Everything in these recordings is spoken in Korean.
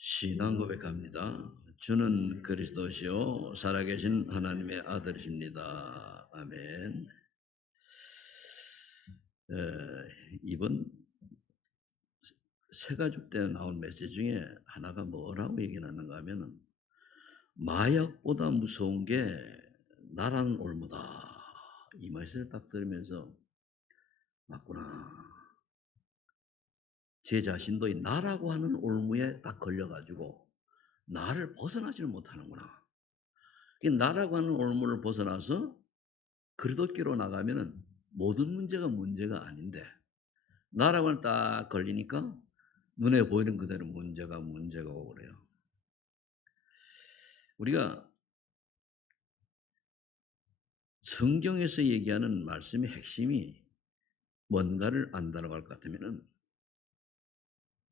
신앙 고백합니다. 주는 그리스도시요 살아계신 하나님의 아들이십니다. 아멘. 이번 새가족 때 나온 메시지 중에 하나가 뭐라고 얘기 하는가 하면은 마약보다 무서운 게 나라는 올무다. 이 말씀을 딱 들으면서 맞구나. 제 자신도 이 나라고 하는 올무에 딱 걸려가지고 나를 벗어나지를 못하는구나. 이 나라고 하는 올무를 벗어나서 그리스도께로 나가면은 모든 문제가 아닌데 나라고 하는 딱 걸리니까 눈에 보이는 그대로 문제가 오고 그래요. 우리가 성경에서 얘기하는 말씀의 핵심이 뭔가를 안다고 할 것 같으면은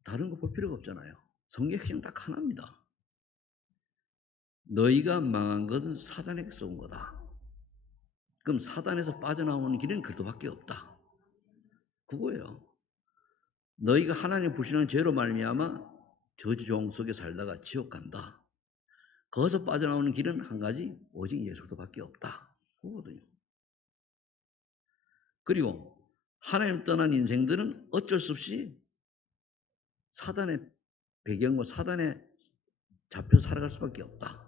다른 거 볼 필요가 없잖아요. 성경 핵심 딱 하나입니다. 너희가 망한 것은 사단에게 쏜 거다. 그럼 사단에서 빠져나오는 길은 그리스도밖에 없다. 그거예요. 너희가 하나님 불신하는 죄로 말미암아 저주종 속에 살다가 지옥 간다. 거기서 빠져나오는 길은 한 가지, 오직 예수 그리스도밖에 없다. 그거거든요. 그리고 하나님 떠난 인생들은 어쩔 수 없이 사단의 배경과 사단에 잡혀 살아갈 수밖에 없다.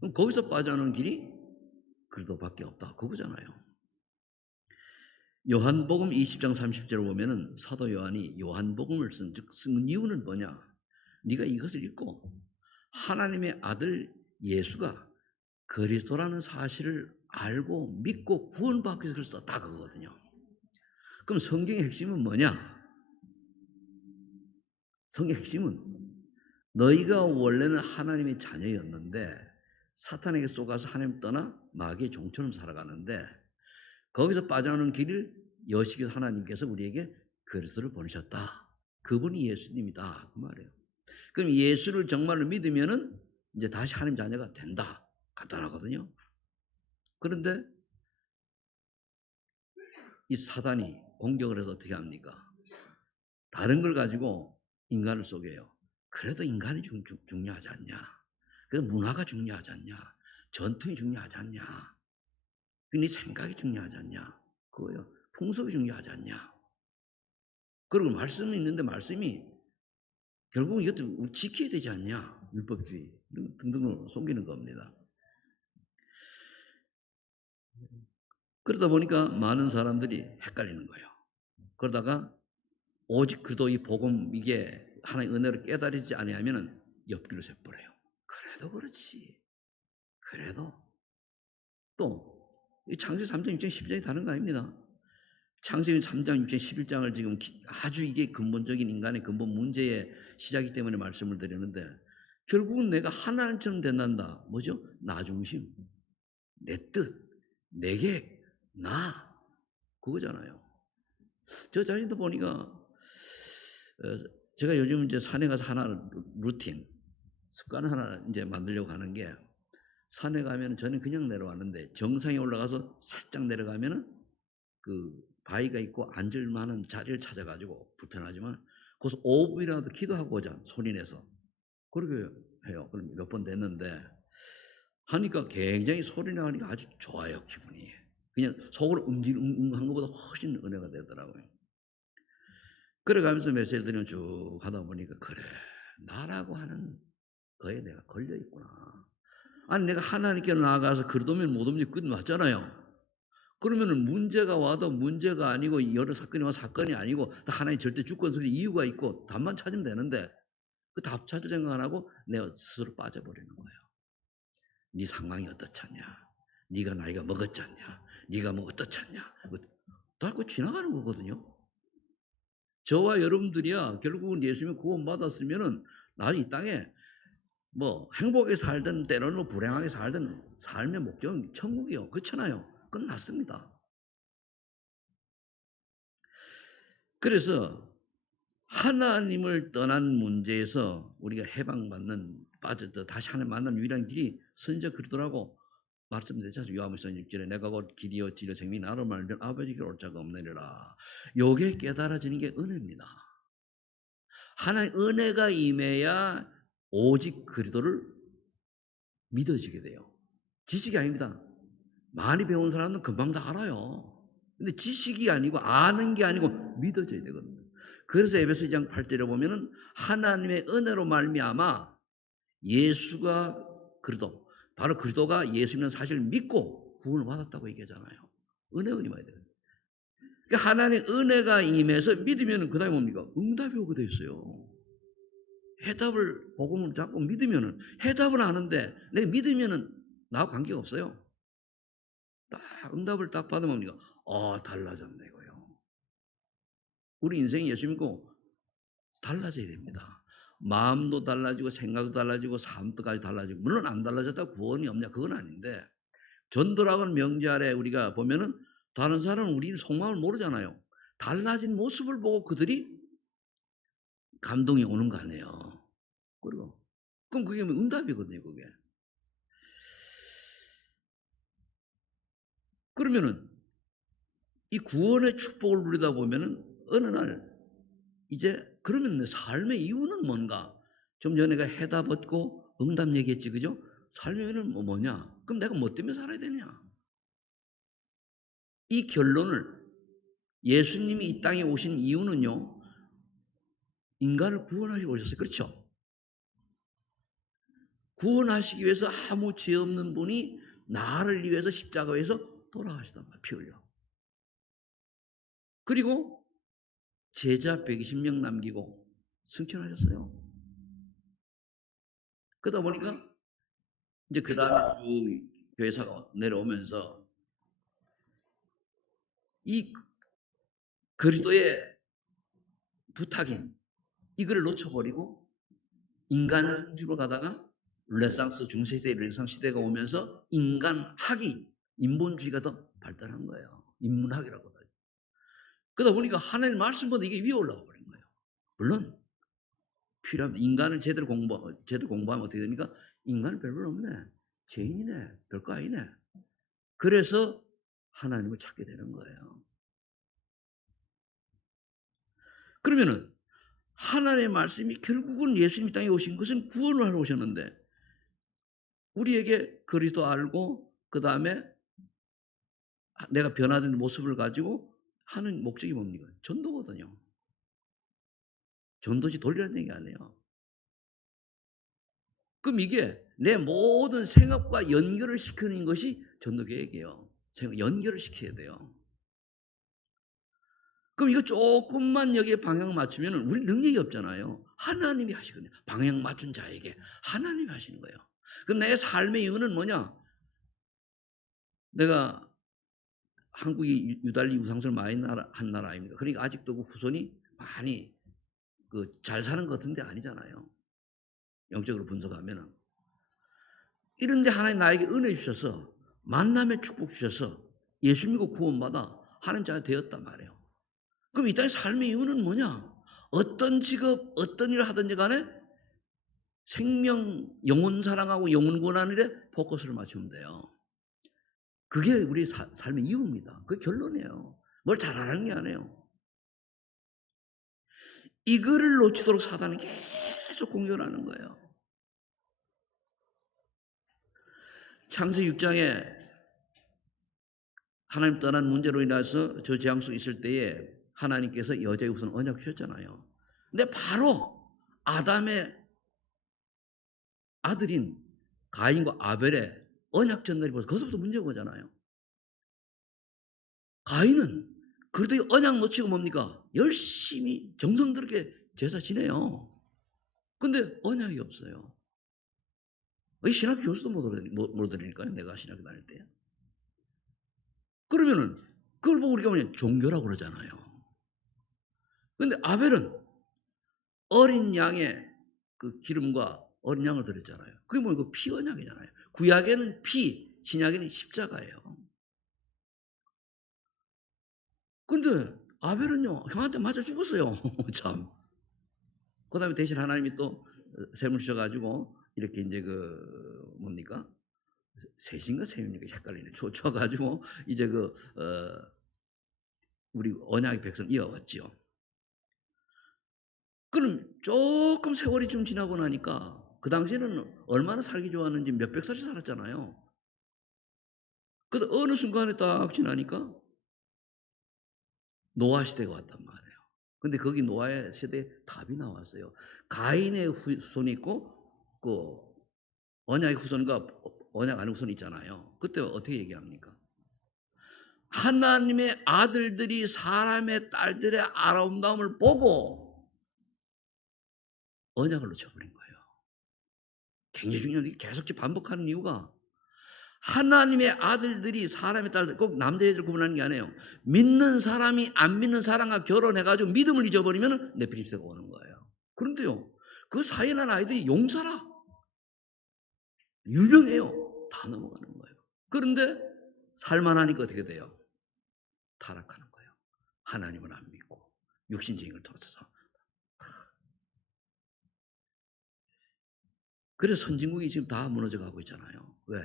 그럼 거기서 빠져나오는 길이 그리스도밖에 없다. 그거잖아요. 요한복음 20장 30절을 보면은 사도 요한이 요한복음을 쓴 이유는 뭐냐? 네가 이것을 읽고 하나님의 아들 예수가 그리스도라는 사실을 알고 믿고 구원받기 위해서 그걸 썼다 그거거든요. 그럼 성경의 핵심은 뭐냐? 성경의 핵심은 너희가 원래는 하나님의 자녀였는데 사탄에게 쏘가서 하나님 떠나 마귀의 종처럼 살아가는데 거기서 빠져나오는 길을 여시기서 하나님께서 우리에게 그리스도를 보내셨다. 그분이 예수님이다. 그 말이에요. 그럼 예수를 정말로 믿으면은 이제 다시 하나님 자녀가 된다. 간단하거든요. 그런데 이 사단이 공격을 해서 어떻게 합니까? 다른 걸 가지고 인간을 속여요. 그래도 인간이 중요하지 않냐? 그래도 문화가 중요하지 않냐? 전통이 중요하지 않냐? 네 생각이 중요하지 않냐? 그거요. 풍속이 중요하지 않냐? 그리고 말씀이 있는데 말씀이 결국은 이것도 지켜야 되지 않냐? 율법주의 등등으로 속이는 겁니다. 그러다 보니까 많은 사람들이 헷갈리는 거예요. 그러다가 오직 그도 이 복음 이게 하나님의 은혜를 깨달이지 아니하면은 옆길로 새버려요. 그래도 그렇지. 그래도 또 이 창세기 3장 6장 12장이 다른 거 아닙니다. 창세기 3장 6장 11장을 지금 아주 이게 근본적인 인간의 근본 문제의 시작이기 때문에 말씀을 드리는데 결국은 내가 하나님처럼 된단다. 뭐죠? 나 중심, 내 뜻, 내 계획, 나 그거잖아요. 저 자신도 보니까 제가 요즘 이제 산에 가서 하나 루틴 습관 하나 이제 만들려고 하는 게 산에 가면 저는 그냥 내려왔는데 정상에 올라가서 살짝 내려가면은 그 바위가 있고 앉을 만한 자리를 찾아가지고 불편하지만 거기서 5분이라도 기도하고 오자 소리 내서 그렇게 해요. 그럼 몇 번 됐는데 하니까 굉장히 소리 나니까 아주 좋아요 기분이. 그냥 속으로 한 것보다 훨씬 은혜가 되더라고요. 그래가면서 메시지 드리면 쭉 하다 보니까 그래 나라고 하는 거에 내가 걸려 있구나. 아니 내가 하나님께 나아가서 그러면 못 오면 끝났잖아요. 그러면은 문제가 와도 문제가 아니고 여러 사건이 와 사건이 아니고 다 하나님 절대 주권 속에 이유가 있고 답만 찾으면 되는데 그 답 찾을 생각 안 하고 내가 스스로 빠져버리는 거예요. 네 상황이 어떻잖냐? 네가 나이가 먹었잖냐? 네가 뭐 어떻잖냐? 다 지나가는 거거든요. 저와 여러분들이야 결국은 예수님이 구원 받았으면은 나중에 이 땅에 뭐 행복하게 살든 때로는 불행하게 살든 삶의 목적은 천국이요. 그렇잖아요. 끝났습니다. 그래서 하나님을 떠난 문제에서 우리가 해방받는 빠져도 다시 하나님 만나는 유일한 길이 선지자 그리스도라고 말씀드렸죠. 요한복음 6절에 내가 곧 길이요 진리요 생명이 나로 말면 아버지께 올 자가 없느니라. 요게 깨달아지는 게 은혜입니다. 하나님 은혜가 임해야 오직 그리스도를 믿어지게 돼요. 지식이 아닙니다. 많이 배운 사람은 금방 다 알아요. 근데 지식이 아니고 아는 게 아니고 믿어져야 되거든요. 그래서 에베소 2장 8절에 보면은 하나님의 은혜로 말미암아 예수가 그리스도, 바로 그리스도가 예수님은 사실 믿고 구원을 받았다고 얘기하잖아요. 은혜가 임해야 돼요. 그러니까 하나님의 은혜가 임해서 믿으면 그다음에 뭡니까? 응답이 오게 돼 있어요. 해답을 복음을 잡고 믿으면은 해답은 아는데 내가 믿으면은 나하고 관계가 없어요. 딱 응답을 딱 받으면 뭡니까? 달라졌네 이거요. 우리 인생이 예수 믿고 달라져야 됩니다. 마음도 달라지고 생각도 달라지고 삶도까지 달라지고 물론 안 달라졌다고 구원이 없냐 그건 아닌데 전도라고는 명제 아래 우리가 보면은 다른 사람은 우리 속마음을 모르잖아요. 달라진 모습을 보고 그들이 감동이 오는 거 아니에요. 그리고 그럼 그게 응답이거든요, 그게. 그러면은 이 구원의 축복을 누리다 보면은 어느 날 이제 그러면 내 삶의 이유는 뭔가? 좀 전에 내가 해답 얻고 응답 얘기했지, 그죠? 삶의 이유는 뭐냐? 그럼 내가 뭐 때문에 살아야 되냐? 이 결론을 예수님이 이 땅에 오신 이유는요, 인간을 구원하시고 오셨어요. 그렇죠? 구원하시기 위해서 아무 죄 없는 분이 나를 위해서 십자가에서 돌아가시단 말이에요. 피 흘려. 그리고 제자 120명 남기고 승천하셨어요. 그러다 보니까 이제 그 다음에 쭉 교회사가 내려오면서 이 그리스도의 부탁인 이거를 놓쳐버리고 인간 중심으로 가다가 르네상스 중세시대 르네상스 시대가 오면서 인간학이 인본주의가 더 발달한 거예요. 인문학이라고 하죠. 그러다 보니까 하나님 말씀보다 이게 위에 올라가 버린 거예요. 물론 필요합니다. 인간을 제대로 공부하면 어떻게 됩니까? 인간은 별로 없네. 죄인이네. 별거 아니네. 그래서 하나님을 찾게 되는 거예요. 그러면은 하나님의 말씀이 결국은 예수님 땅에 오신 것은 구원을 하러 오셨는데 우리에게 그리스도 알고 그다음에 내가 변화된 모습을 가지고 하는 목적이 뭡니까? 전도거든요. 전도지 돌리라는 얘기 아니에요. 그럼 이게 내 모든 생업과 연결을 시키는 것이 전도 계획이에요. 연결을 시켜야 돼요. 그럼 이거 조금만 여기에 방향 맞추면 우리 능력이 없잖아요. 하나님이 하시거든요. 방향 맞춘 자에게 하나님이 하시는 거예요. 그럼 내 삶의 이유는 뭐냐? 내가 한국이 유달리 우상설 많이 한 나라 아닙니까? 그러니까 아직도 그 후손이 많이 잘 사는 것 같은데 아니잖아요. 영적으로 분석하면은. 이런데 하나님 나에게 은혜 주셔서 만남의 축복 주셔서 예수 믿고 구원받아 하나님 자가 되었단 말이에요. 그럼 이 땅의 삶의 이유는 뭐냐? 어떤 직업, 어떤 일을 하든지 간에 생명, 영혼 사랑하고 영혼 구원하는 일에 포커스를 맞추면 돼요. 그게 우리 삶의 이유입니다. 그게 결론이에요. 뭘 잘하는 게 아니에요. 이거를 놓치도록 사단은 계속 공격을 하는 거예요. 창세기 6장에 하나님 떠난 문제로 인해서 저 재앙 속에 있을 때에 하나님께서 여자의 우선 언약 주셨잖아요. 근데 바로 아담의 아들인 가인과 아벨의 언약 전날이 벌써 거기서부터 문제가 오잖아요. 가인은 그래도 언약 놓치고 뭡니까? 열심히 정성 들게 제사 지내요. 근데 언약이 없어요. 이 신학교 교수도 못 드리니까요. 내가 신학교 다닐 때. 그러면은 그걸 보고 우리가 뭐냐 종교라고 그러잖아요. 근데 아벨은 어린 양의 그 기름과 어린 양을 드렸잖아요. 그게 뭐고 피 언약이잖아요. 구약에는 피, 신약에는 십자가예요. 근데 아벨은요 형한테 맞아 죽었어요. 참. 그다음에 대신 하나님이 또 샘을 주셔가지고 이렇게 이제 뭡니까 셋인가 셈입니까 헷갈리네. 쳐가지고 이제 우리 언약의 백성 이어왔지요. 그럼 조금 세월이 좀 지나고 나니까 그 당시에는 얼마나 살기 좋았는지 몇백 살씩 살았잖아요. 근데 어느 순간에 딱 지나니까 노아 시대가 왔단 말이에요. 근데 거기 노아의 시대에 답이 나왔어요. 가인의 후손이 있고 그 언약의 후손과 언약 아닌 후손이 있잖아요. 그때 어떻게 얘기합니까? 하나님의 아들들이 사람의 딸들의 아름다움을 보고 언약을 놓쳐버린 거예요. 굉장히 중요한 게 계속 반복하는 이유가 하나님의 아들들이 사람의 딸들, 꼭 남자 여자를 구분하는 게 아니에요. 믿는 사람이 안 믿는 사람과 결혼해가지고 믿음을 잊어버리면 네피림새가 오는 거예요. 그런데요, 그 사이에 난 아이들이 용사라. 유명해요. 다 넘어가는 거예요. 그런데 살만하니까 어떻게 돼요? 타락하는 거예요. 하나님을 안 믿고 육신적인 걸 통해서. 그래서 선진국이 지금 다 무너져 가고 있잖아요. 왜?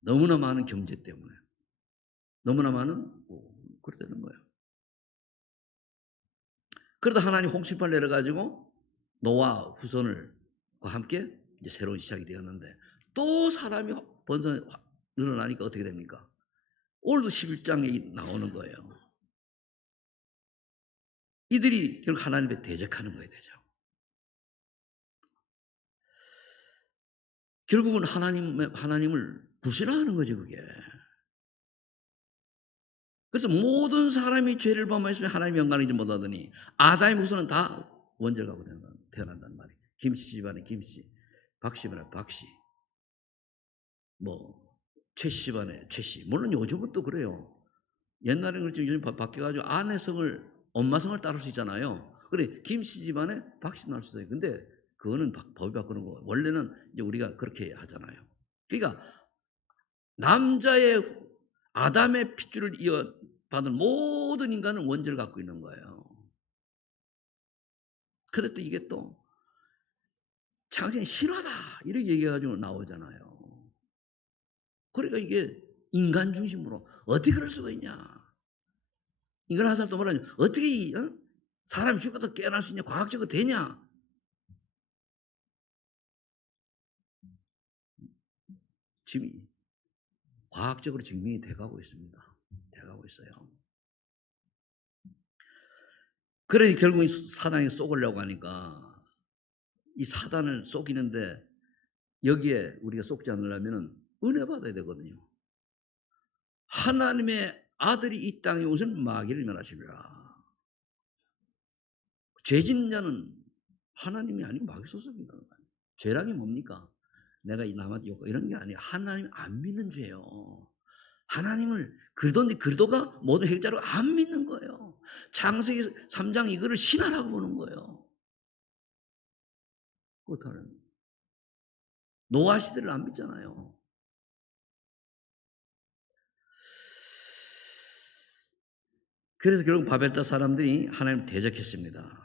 너무나 많은 경제 때문에. 너무나 많은 그렇다는 거예요. 그러다 하나님 홍수판을 내려가지고 노아 후손을 함께 이제 새로운 시작이 되었는데 또 사람이 번성 늘어나니까 어떻게 됩니까? 오늘도 11장에 나오는 거예요. 이들이 결국 하나님에 대적하는 거예요. 대적. 결국은 하나님을 불신하는 거죠. 그게. 그래서 모든 사람이 죄를 범하였으면 하나님의 영광을 이제 못하더니 아담의 후손은 다 원죄를 갖고 태어난단 말이에요. 김씨 집안에 김씨, 박씨 집안에 박씨, 뭐 최씨 집안에 최씨. 물론 요즘은 또 그래요. 옛날에는 그렇지 요즘 바뀌어가지고 아내 성을 엄마 성을 따를 수 있잖아요. 그래 김씨 집안에 박씨 날 수 있어요. 근데 그거는 법이 바꾸는 거. 원래는 이제 우리가 그렇게 하잖아요. 그러니까 남자의 아담의 핏줄을 이어받은 모든 인간은 원죄를 갖고 있는 거예요. 근데 또 이게 또 창세기 실화다 이렇게 얘기해가지고 나오잖아요. 그러니까 이게 인간 중심으로 어떻게 그럴 수가 있냐. 인간 한 사람도 말하냐. 어떻게 사람이 죽어도 깨어날 수 있냐. 과학적으로 되냐. 지금 과학적으로 증명이 돼가고 있습니다. 돼가고 있어요. 그러니 결국 사단이 쏘으려고 하니까 이 사단을 쏘기는데 여기에 우리가 쏘지 않으려면 은혜 받아야 되거든요. 하나님의 아들이 이 땅에 오신 마귀를 멸하시리라. 죄짓는 자는 하나님이 아니고 마귀 소속입니다. 죄랑이 뭡니까? 내가 이 남한테 욕 이런 게 아니에요. 하나님 안 믿는 죄예요. 하나님을 그리도가 모든 핵자로 안 믿는 거예요. 창세기 3장 이거를 신하라고 보는 거예요. 그렇다는 노아 시대를 안 믿잖아요. 그래서 결국 바벨탑 사람들이 하나님을 대적했습니다.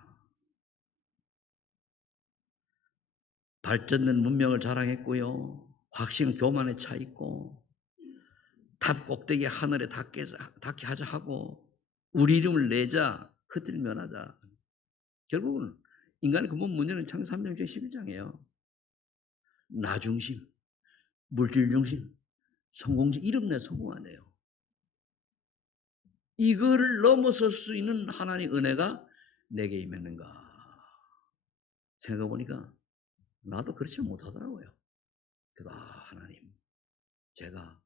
발전된 문명을 자랑했고요. 확신 교만에 차 있고 탑 꼭대기 하늘에 닿게 하자 하고 우리 이름을 내자 흩을면 하자. 결국은 인간의 근본 문제는 창세기 3장 11장이에요. 나 중심, 물질 중심, 성공심 이름 내 성공 안 해요. 이거를 넘어설 수 있는 하나님의 은혜가 내게 임했는가 생각해보니까 나도 그렇지 못하더라고요. 그래서 하나님 제가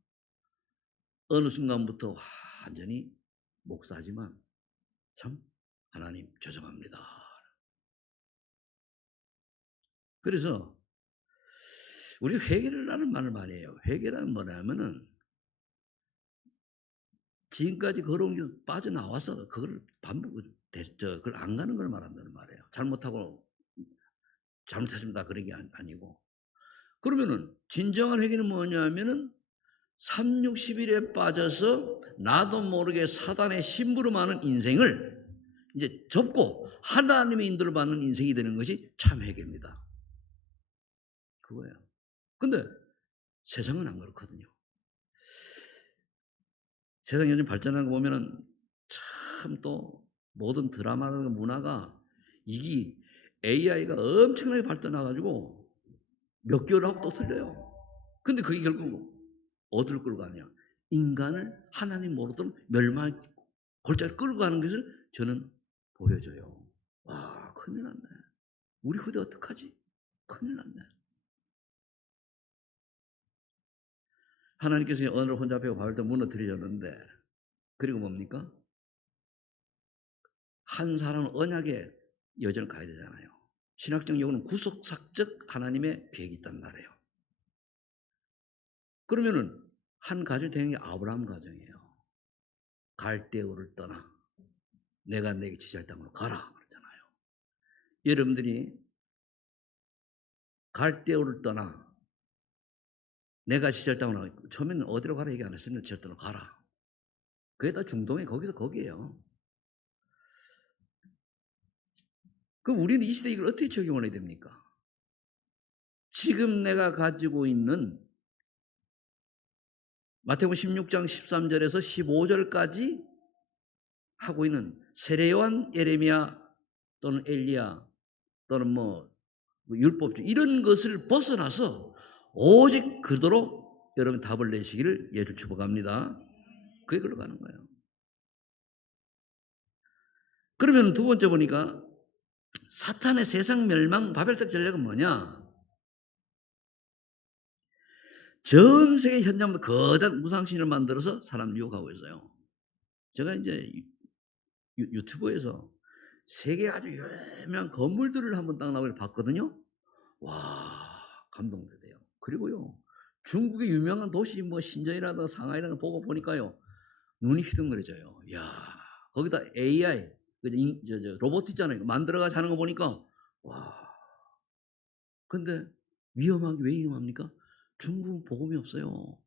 어느 순간부터 완전히 목사지만 참 하나님 죄송합니다. 그래서 우리 회개를 하는 말을 많이 해요. 회개란 뭐냐면은 지금까지 걸어온 길 빠져나와서 그걸 그걸 안 가는 걸 말한다는 말이에요. 잘못했습니다. 그런 게 아니고. 그러면은 진정한 회개는 뭐냐면은 3, 6, 11에 빠져서 나도 모르게 사단의 심부름하는 인생을 이제 접고 하나님의 인도를 받는 인생이 되는 것이 참 회개입니다. 그거예요. 근데 세상은 안 그렇거든요. 세상이 요즘 발전하는 거 보면은 참 또 모든 드라마나 문화가 이게 AI가 엄청나게 발전해가지고 몇 개월 하고 또 틀려요. 근데 그게 결국 어디를 끌고 가냐? 인간을 하나님 모르던 멸망 골짜기 끌고 가는 것을 저는 보여줘요. 와, 큰일 났네. 우리 후대 어떡하지? 큰일 났네. 하나님께서 언어를 혼자 배우고 바울 때 무너뜨리셨는데, 그리고 뭡니까? 한 사람은 언약의 여정을 가야 되잖아요. 신학적 용어는 구속삭적 하나님의 계획이 있단 말이에요. 그러면은 한 가정이 되는 게 아브라함 가정이에요. 갈대우를 떠나 내가 내게 지시할 땅으로 가라 그러잖아요. 여러분들이 갈대우를 떠나 내가 지시할 땅으로 처음에는 어디로 가라 얘기 안 했습니다. 지시할 땅으로 가라. 그게 다 중동에 거기서 거기에요. 그럼 우리는 이 시대에 이걸 어떻게 적용을 해야 됩니까? 지금 내가 가지고 있는 마태복음 16장 13절에서 15절까지 하고 있는 세례요한, 예레미야 또는 엘리야 또는 뭐 율법 이런 것을 벗어나서 오직 그대로 여러분 답을 내시기를 예수 축복합니다. 그게 글로 가는 거예요. 그러면 두 번째 보니까 사탄의 세상 멸망 바벨탑 전략은 뭐냐? 전 세계 현장부터 거대한 무상신을 만들어서 사람 유혹하고 있어요. 제가 이제 유튜브에서 세계 아주 유명한 건물들을 한번 딱 나오길 봤거든요. 와, 감동도 돼요. 그리고요, 중국의 유명한 도시 뭐 신전이라든가 상하이라든가 보고 보니까요, 눈이 휘둥그레져요. 야, 거기다 AI, 로봇 있잖아요. 만들어가지고 하는 거 보니까 와. 근데 위험한 게 왜 위험합니까? 중국은 복음이 없어요.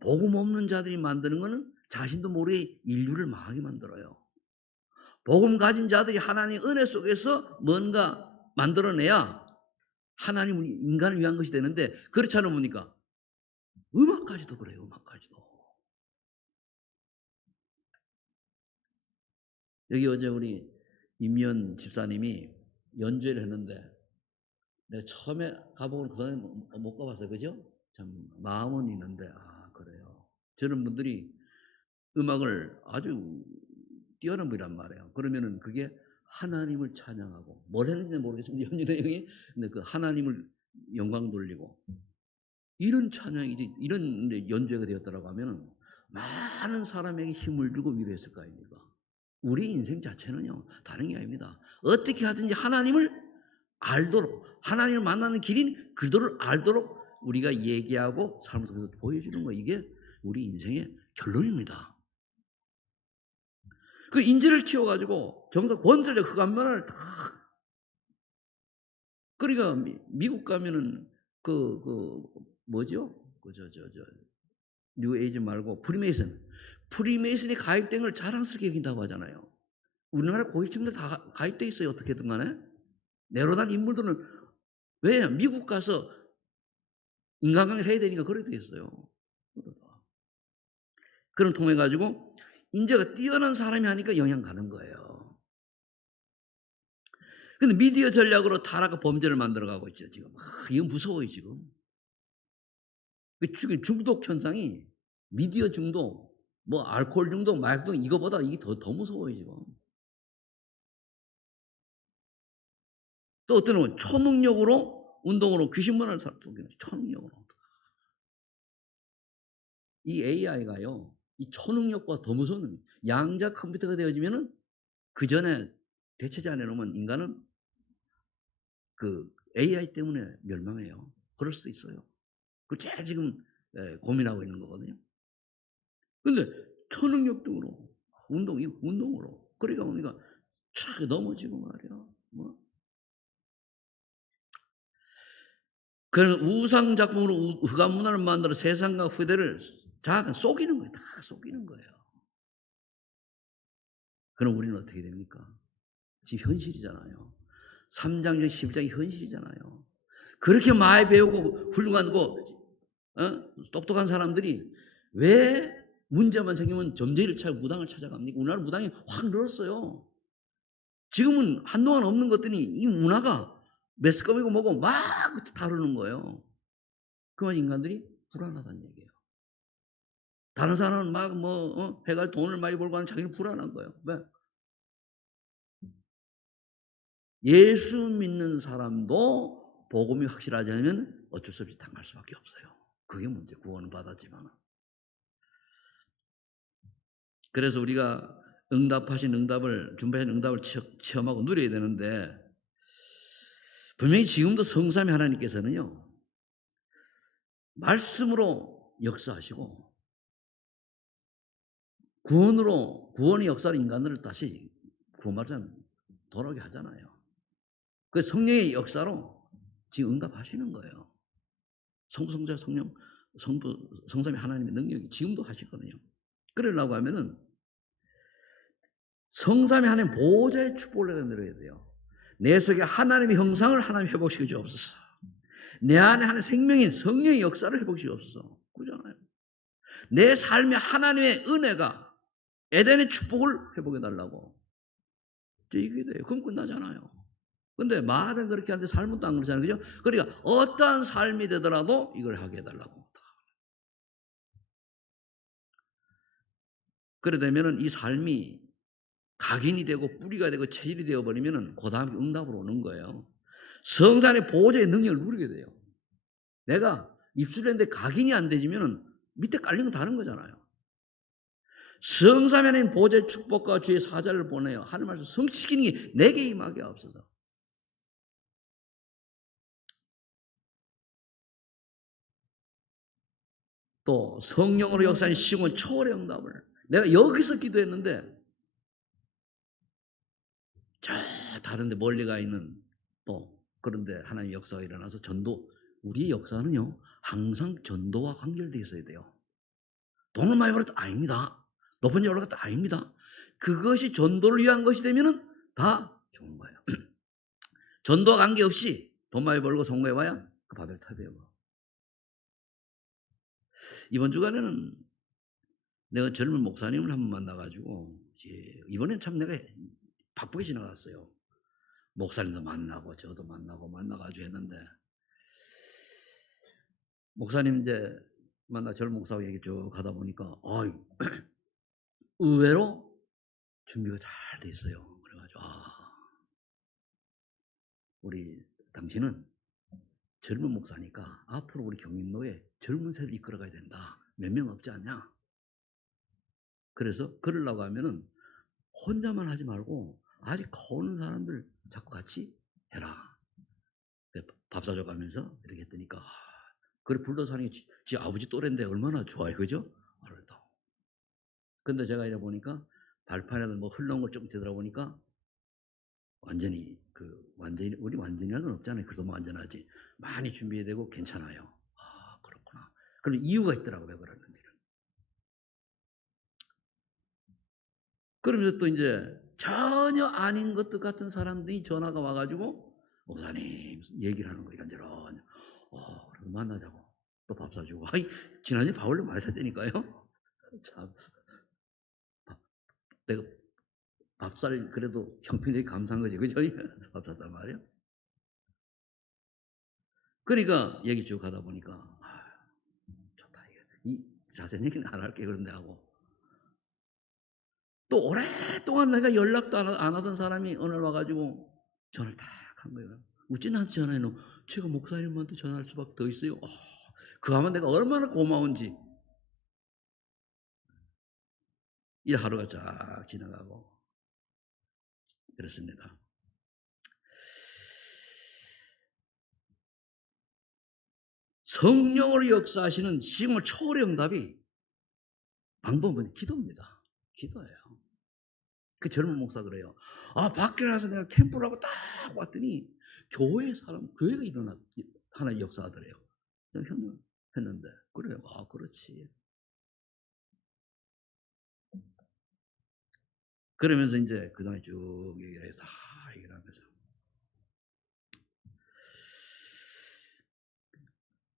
복음 없는 자들이 만드는 거는 자신도 모르게 인류를 망하게 만들어요. 복음 가진 자들이 하나님 은혜 속에서 뭔가 만들어내야 하나님 인간을 위한 것이 되는데 그렇지 않으니까 음악까지도 그래요. 음악까지도. 여기 어제 우리 임미연 집사님이 연주회를 했는데 내가 처음에 가보고는 그전에 못 가봤어요. 그죠? 참 마음은 있는데 그래요. 저런 분들이 음악을 아주 뛰어난 분이란 말이에요. 그러면은 그게 하나님을 찬양하고 뭘 했는지 모르겠습니다. 연주 내용이 근데 그 하나님을 영광 돌리고 이런 찬양이지 이런 연주회가 되었다라고 하면은 많은 사람에게 힘을 주고 위로했을 거 아닙니까? 우리 인생 자체는요 다른 게 아닙니다. 어떻게 하든지 하나님을 알도록 하나님을 만나는 길인 그들을 알도록 우리가 얘기하고 삶을 통해서 보여주는 거 이게 우리 인생의 결론입니다. 그 인재를 키워가지고 정서 권설적 흑암문화를 다 그러니까 미국 가면은 뭐죠? 뉴에이지 말고 프리메이슨이 가입된 걸 자랑스럽게 여긴다고 하잖아요. 우리나라 고위층들 다 가입돼 있어요. 어떻게든 간에 내로난 인물들은 왜 미국 가서 인간관계를 해야 되니까 그렇게 돼 있어요. 그런 통해 가지고 인재가 뛰어난 사람이 하니까 영향 가는 거예요. 근데 미디어 전략으로 타락과 범죄를 만들어가고 있죠. 지금 이건 무서워요. 지금 중독 현상이 미디어 중독, 뭐 알코올 중독, 마약 중독 이거보다 이게 더 무서워요. 지금 또 어떤 건 초능력으로 운동으로 귀신 문화를 쏟기는 초능력으로 이 AI가요 이 초능력보다 더 무서운 놈이에요. 양자 컴퓨터가 되어지면은 그 전에 대체제 안에 놓으면 인간은 그 AI 때문에 멸망해요. 그럴 수도 있어요. 그 제일 지금 고민하고 있는 거거든요. 근데 초능력 등으로 운동으로 그러니까 보니까 촥 넘어지고 말이야. 뭐 그런 우상 작품으로 흑암 문화를 만들어 세상과 후대를 속이는 거예요. 다 속이는 거예요. 그럼 우리는 어떻게 됩니까? 지금 현실이잖아요. 3장 11장이 현실이잖아요. 그렇게 많이 배우고 훌륭하고 똑똑한 사람들이 왜 문제만 생기면 점쟁이를 찾고 무당을 찾아갑니까? 우리나라 무당이 확 늘었어요. 지금은 한동안 없는 것들이 이 문화가 매스컴이고 뭐고 막 다루는 거예요. 그만 인간들이 불안하다는 얘기예요. 다른 사람은 막 해가 돈을 많이 벌고 하는 자기는 불안한 거예요. 왜? 예수 믿는 사람도 복음이 확실하지 않으면 어쩔 수 없이 당할 수밖에 없어요. 그게 문제. 구원은 받았지만. 그래서 우리가 준비하신 응답을 체험하고 누려야 되는데, 분명히 지금도 성삼위 하나님께서는요, 말씀으로 역사하시고 구원의 역사로 인간들을 다시 구원받자면 돌아오게 하잖아요. 그 성령의 역사로 지금 응답하시는 거예요. 성부, 성자, 성령, 성삼위 하나님의 능력이 지금도 하시거든요. 그러려고 하면은 성삼위 하나님 보호자의 축복을 내려야 돼요. 내 속에 하나님의 형상을 하나님 회복시켜 주옵소서. 내 안에 하는 생명인 성령의 역사를 회복시켜 주옵소서. 그잖아요. 내 삶에 하나님의 은혜가 에덴의 축복을 회복해 달라고. 이게 돼요. 그럼 끝나잖아요. 근데 말은 그렇게 하는데 삶은 또 안 그렇잖아요. 그죠? 그러니까 어떠한 삶이 되더라도 이걸 하게 해달라고. 그래 되면은 이 삶이 각인이 되고 뿌리가 되고 체질이 되어버리면은 그 다음에 응답으로 오는 거예요. 성산의 보호자의 능력을 누리게 돼요. 내가 입술했는데 각인이 안 되지면은 밑에 깔린 건 다른 거잖아요. 성삼위 하나님 보호자의 축복과 주의 사자를 보내요. 하늘 말씀 성취시키는 게 내게 임하게 없어서. 또 성령으로 역사하는 시공은 초월의 응답을. 내가 여기서 기도했는데 저 다른데 멀리 가 있는 또 그런데 하나님의 역사가 일어나서 전도. 우리의 역사는요 항상 전도와 관계되어 있어야 돼요. 돈을 많이 벌었다 아닙니다. 높은 데 올라갔다 아닙니다. 그것이 전도를 위한 것이 되면은 다 좋은 거예요. 전도와 관계없이 돈 많이 벌고 성공해봐야 그 바벨 탑이에요. 이번 주간에는 내가 젊은 목사님을 한번 만나가지고 이번엔 참 내가 바쁘게 지나갔어요. 목사님도 만나고 저도 만나가지고 했는데 목사님 이제 젊은 목사하고 얘기 쭉 하다 보니까 의외로 준비가 잘 돼 있어요. 그래가지고 우리 당신은 젊은 목사니까 앞으로 우리 경인노에 젊은 세를 이끌어가야 된다. 몇 명 없지 않냐? 그래서 그러려고 하면은 혼자만 하지 말고 아직 커오는 사람들 자꾸 같이 해라. 밥 사줘가면서 이렇게 했더니까 그래 불러서 하는 게 지 아버지 또래인데 얼마나 좋아요. 그죠? 근데 제가 이래 보니까 발판에도 흘러온 걸 좀 되돌아보니까 완전히 우리 완전이라는 건 없잖아요. 그래도 완전하지. 많이 준비해야 되고 괜찮아요. 그렇구나. 그럼 이유가 있더라고 왜 그랬는지는. 그러면서 또 이제 전혀 아닌 것들 같은 사람들이 전화가 와가지고 목사님 얘기를 하는 거 이런저런. 그럼 만나자고. 또 밥 사주고. 지난주에 밥 원래 많이 샀다니까요. 참. 내가 밥살 그래도 형편적인 감사한 거지. 그죠? 밥 샀단 말이야. 그러니까 얘기 쭉 하다 보니까 좋다. 이 자세한 얘기는 안 할게 그런데 하고 또 오랫동안 내가 연락도 안 하던 사람이 오늘 와가지고 전화를 딱 한 거예요. 어찌 나한테 전화해놓 제가 목사님한테 전화할 수밖에 더 있어요. 그 하면 내가 얼마나 고마운지. 이 하루가 쫙 지나가고 그렇습니다. 성령으로 역사하시는 시공을 초월의 응답이 방법은 기도입니다. 기도예요. 그 젊은 목사 그래요. 밖에 나서 내가 캠프를 하고 딱 왔더니 교회 사람, 교회가 하나의 역사하더래요. 형님 했는데 그래요. 그렇지. 그러면서 이제 그다음에 쭉 얘기를 해서 얘기를 하면서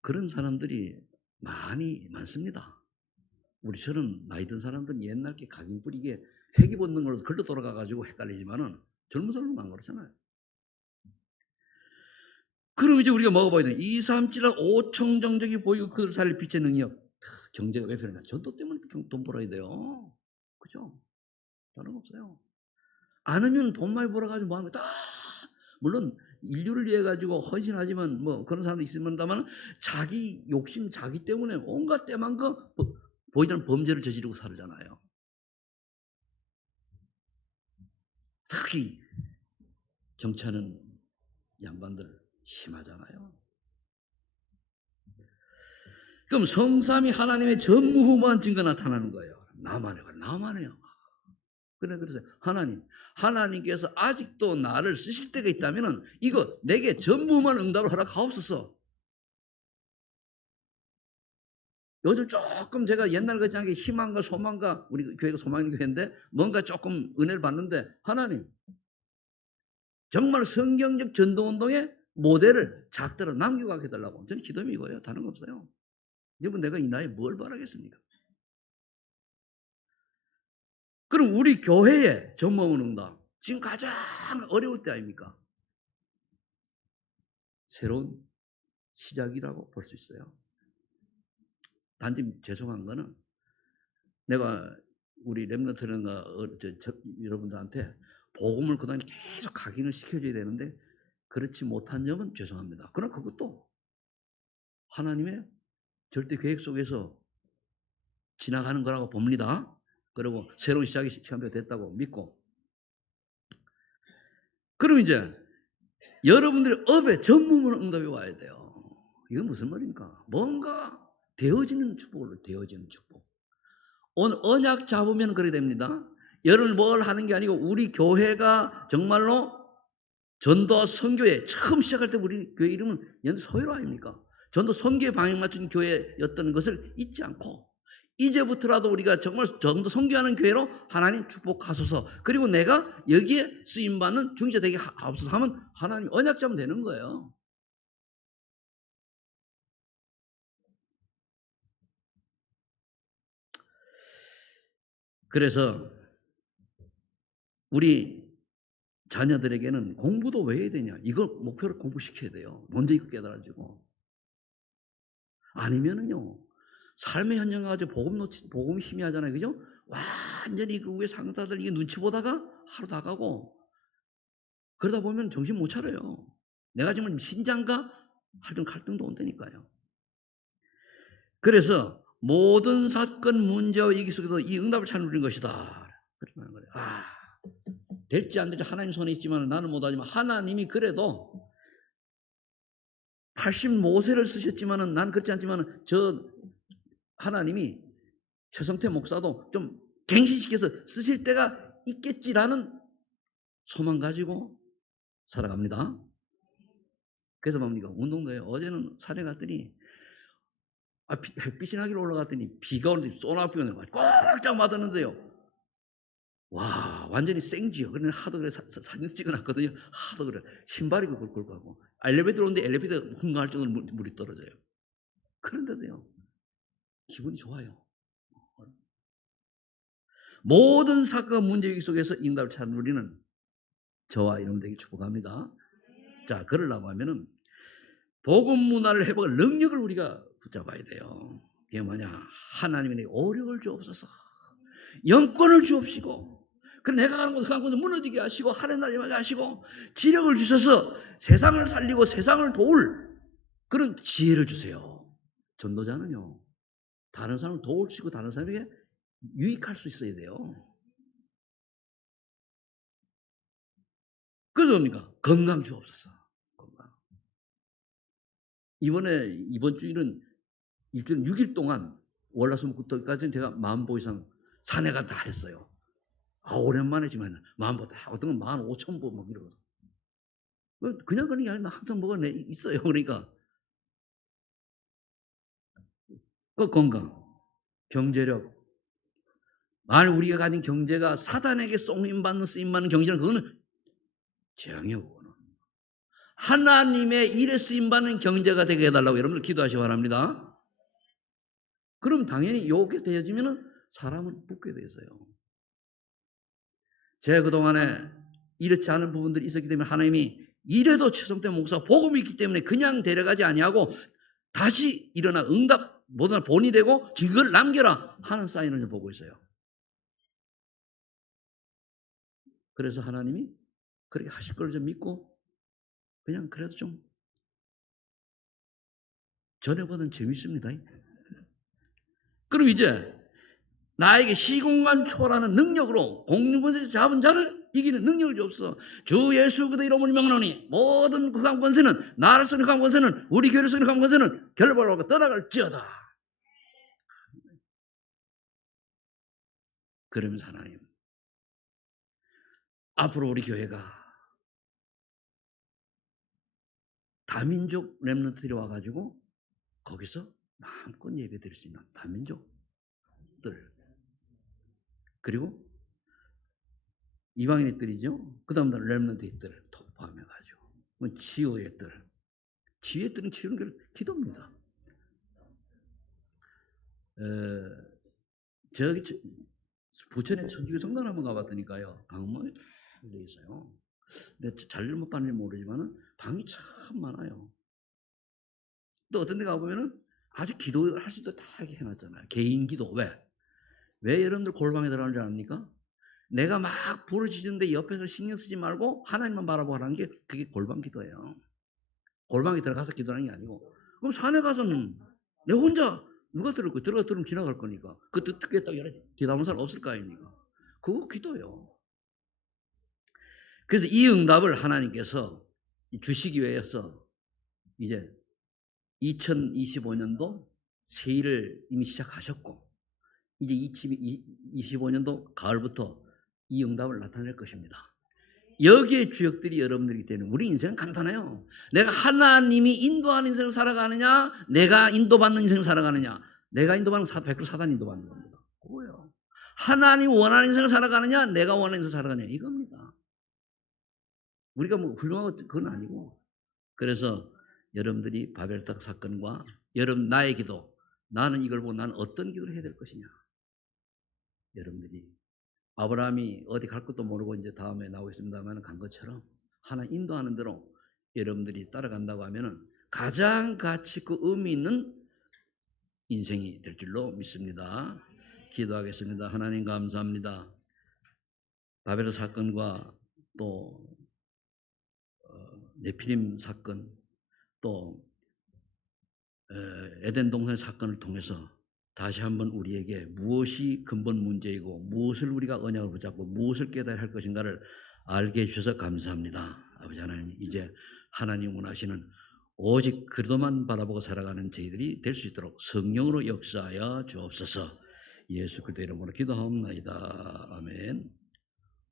그런 사람들이 많습니다. 우리처럼 나이 든 사람들은 옛날 게 각인 뿌리게 회기 본능 걸로 글로 돌아가가지고 헷갈리지만은 젊은 사람은 안 그렇잖아요. 그럼 이제 우리가 먹어봐야 돼. 2, 3, 7라 5청정적이 보이고 그들 살릴 빛의 능력. 경제가 왜 필요하냐? 전도 때문에 돈 벌어야 돼요. 그죠? 다른 거 없어요. 안 하면 돈 많이 벌어가지고 뭐 하는 거 다, 물론 인류를 위해 가지고 헌신하지만 뭐 그런 사람도 있습니다만 자기 욕심, 자기 때문에 온갖 때만 거 보이지 않는 범죄를 저지르고 살잖아요. 특히 정치하는 양반들 심하잖아요. 그럼 성삼이 하나님의 전무후무한 증거 나타나는 거예요. 나만해요. 그래서 하나님께서 아직도 나를 쓰실 때가 있다면은 이거 내게 전무후무한 응답을 허락하옵소서. 요즘 조금 제가 옛날 같지 않게 희망과 소망과 우리 교회가 소망의 교회인데 뭔가 조금 은혜를 받는데 하나님 정말 성경적 전도운동의 모델을 작더라 남기고 가게 해달라고. 저는 기도는 이거예요. 다른 거 없어요. 여러분 내가 이 나이에 뭘 바라겠습니까? 그럼 우리 교회에 전무후무한 응답 지금 가장 어려울 때 아닙니까? 새로운 시작이라고 볼 수 있어요. 단지 죄송한 거는 내가 우리 렘넌트나 여러분들한테 복음을 그동안 계속 각인을 시켜줘야 되는데 그렇지 못한 점은 죄송합니다. 그러나 그것도 하나님의 절대 계획 속에서 지나가는 거라고 봅니다. 그리고 새로운 시작이 시간표가 됐다고 믿고. 그럼 이제 여러분들의 업에 전무후무한 응답이 와야 돼요. 이건 무슨 말입니까? 뭔가 되어지는 축복으로 되어지는 축복. 오늘 언약 잡으면 그렇게 됩니다. 여러분 뭘 하는 게 아니고 우리 교회가 정말로 전도와 선교회 처음 시작할 때 우리 교회 이름은 서유로 아닙니까? 전도 선교에 방향 맞춘 교회였던 것을 잊지 않고 이제부터라도 우리가 정말 전도 선교하는 교회로 하나님 축복하소서. 그리고 내가 여기에 쓰임받는 중재 되게 하옵소서 하면 하나님 언약 잡으면 되는 거예요. 그래서 우리 자녀들에게는 공부도 왜 해야 되냐? 이거 목표를 공부시켜야 돼요. 먼저 이거 깨달아지고. 아니면은요, 삶의 현장 가지고 복음 희미하잖아요. 그죠? 완전히 그 위에 상사들 이게 눈치 보다가 하루 다 가고, 그러다 보면 정신 못 차려요. 내가 지금 신장과 갈등도 온다니까요. 그래서 모든 사건, 문제와 위기 속에서 이 응답을 찾는 우리인 것이다. 그렇게 말하는 거예요. 될지 안 될지 하나님 손에 있지만 나는 못하지만 하나님이 그래도 85세를 쓰셨지만은 난 그렇지 않지만은 저 하나님이 최성태 목사도 좀 갱신시켜서 쓰실 때가 있겠지라는 소망 가지고 살아갑니다. 그래서 뭡니까? 운동도 해요. 어제는 산에 갔더니 햇빛이 나기로 올라갔더니 비가 오는데 쏘나비 오는 거 꽉쫙 맞았는데요. 와 완전히 생지요. 그래 하도 그래 사진 찍어놨거든요. 하도 그래 신발이 굴굴 가고 엘리베이터 오는데 엘리베이터 흥할 정도로 물이 떨어져요. 그런데도요 기분이 좋아요. 모든 사건 문제 속에서 응답을 찾는 우리는 저와 여러분들에게 축복합니다. 자 그러려고 하면은 복음 문화를 회복할 능력을 우리가 붙잡아야 돼요. 이게 뭐냐? 하나님이 내게 오력을 주옵소서. 영권을 주옵시고 그 내가 가는 곳 그 곳을 무너지게 하시고 하늘 날리게 하시고 지력을 주셔서 세상을 살리고 세상을 도울 그런 지혜를 주세요. 전도자는요. 다른 사람을 도울 수 있고 다른 사람에게 유익할 수 있어야 돼요. 그래서 뭡니까? 건강 주옵소서. 건강. 이번 주일은 일주일 6일 동안 월화수목금토까지는 제가 10,000보 이상 산에가 다 했어요. 오랜만에 지금 10,000보 다 어떤 건 15,000보 막 이러고 그냥 그런 게 아니라 항상 뭐가 있어요. 그러니까 그 건강, 경제력. 만약 우리가 가진 경제가 사단에게 쓰임받는 경제는 그거는 재앙이에요. 그거는. 하나님의 일에 쓰임받는 경제가 되게 해달라고 여러분들 기도하시기 바랍니다. 그럼 당연히 이렇게 되어지면 사람은 붙게 되어요. 제가 그동안에 이렇지 않은 부분들이 있었기 때문에 하나님이 이래도 최성태 목사 복음이 있기 때문에 그냥 데려가지 아니하고 다시 일어나 응답 모든 본이 되고 증거를 남겨라 하는 사인을 보고 있어요. 그래서 하나님이 그렇게 하실 걸 좀 믿고 그냥 그래도 좀 전에보다는 재밌습니다. 그럼 이제 나에게 시공간 초월하는 능력으로 공중권세에서 잡은 자를 이기는 능력을 주옵소서. 주 예수 그리스도의 이름을 명하노니 모든 흑암 권세는 나를 쓰는 흑암 권세는 우리 교회를 쓰는 흑암 권세는 결박하고 떠나갈지어다. 그러면서 하나님 앞으로 우리 교회가 다민족 렘넌트들이 와가지고 거기서 마음껏 예배 드릴 수 있는 다민족들 그리고 이방인들이죠. 그 다음 날 렘넌트들 통포함해가지고 치유애들 치유애들은 치유는 게 기도입니다. 저기 부천에 천주교 성당 한번 가봤더니까요. 방문이 돼 있어요. 근데 잘못 봤는지 모르지만은 방이 참 많아요. 또 어떤 데 가보면은 아주 기도할 수 있도록 다 해놨잖아요. 개인 기도. 왜 여러분들 골방에 들어가는 줄 압니까? 내가 막 부르짖는데 옆에서 신경 쓰지 말고 하나님만 바라보고 하는 게 그게 골방 기도예요. 골방에 들어가서 기도하는 게 아니고. 그럼 산에 가서는 내 혼자 누가 들을 거야? 들어가 들으면 지나갈 거니까. 그 듣겠다고 여러 대답하는 사람 없을 거 아닙니까? 그거 기도예요. 그래서 이 응답을 하나님께서 주시기 위해서 이제 2025년도 세일을 이미 시작하셨고 이제 2025년도 가을부터 이 응답을 나타낼 것입니다. 여기에 주역들이 여러분들이기 때문에 우리 인생은 간단해요. 내가 하나님이 인도하는 인생을 살아가느냐 내가 인도받는 인생을 살아가느냐. 내가 인도받는 100% 사단 인도받는 겁니다. 그거예요. 하나님 원하는 인생을 살아가느냐 내가 원하는 인생을 살아가느냐 이겁니다. 우리가 뭐 훌륭한 그건 아니고. 그래서 여러분들이 바벨탑 사건과 여러분 나의 기도 나는 이걸 보고 나는 어떤 기도를 해야 될 것이냐. 여러분들이 아브라함이 어디 갈 것도 모르고 이제 다음에 나오겠습니다만 간 것처럼 하나 인도하는 대로 여러분들이 따라간다고 하면은 가장 가치 있고 의미 있는 인생이 될 줄로 믿습니다. 기도하겠습니다. 하나님 감사합니다. 바벨탑 사건과 또 네피림 사건 또 에덴 동산 사건을 통해서 다시 한번 우리에게 무엇이 근본 문제이고 무엇을 우리가 언약을 붙잡고 무엇을 깨달아야 할 것인가를 알게 해주셔서 감사합니다. 아버지 하나님 이제 하나님 원하시는 오직 그리스도만 바라보고 살아가는 저희들이 될 수 있도록 성령으로 역사하여 주옵소서. 예수 그리스도 이름으로 기도하옵나이다. 아멘.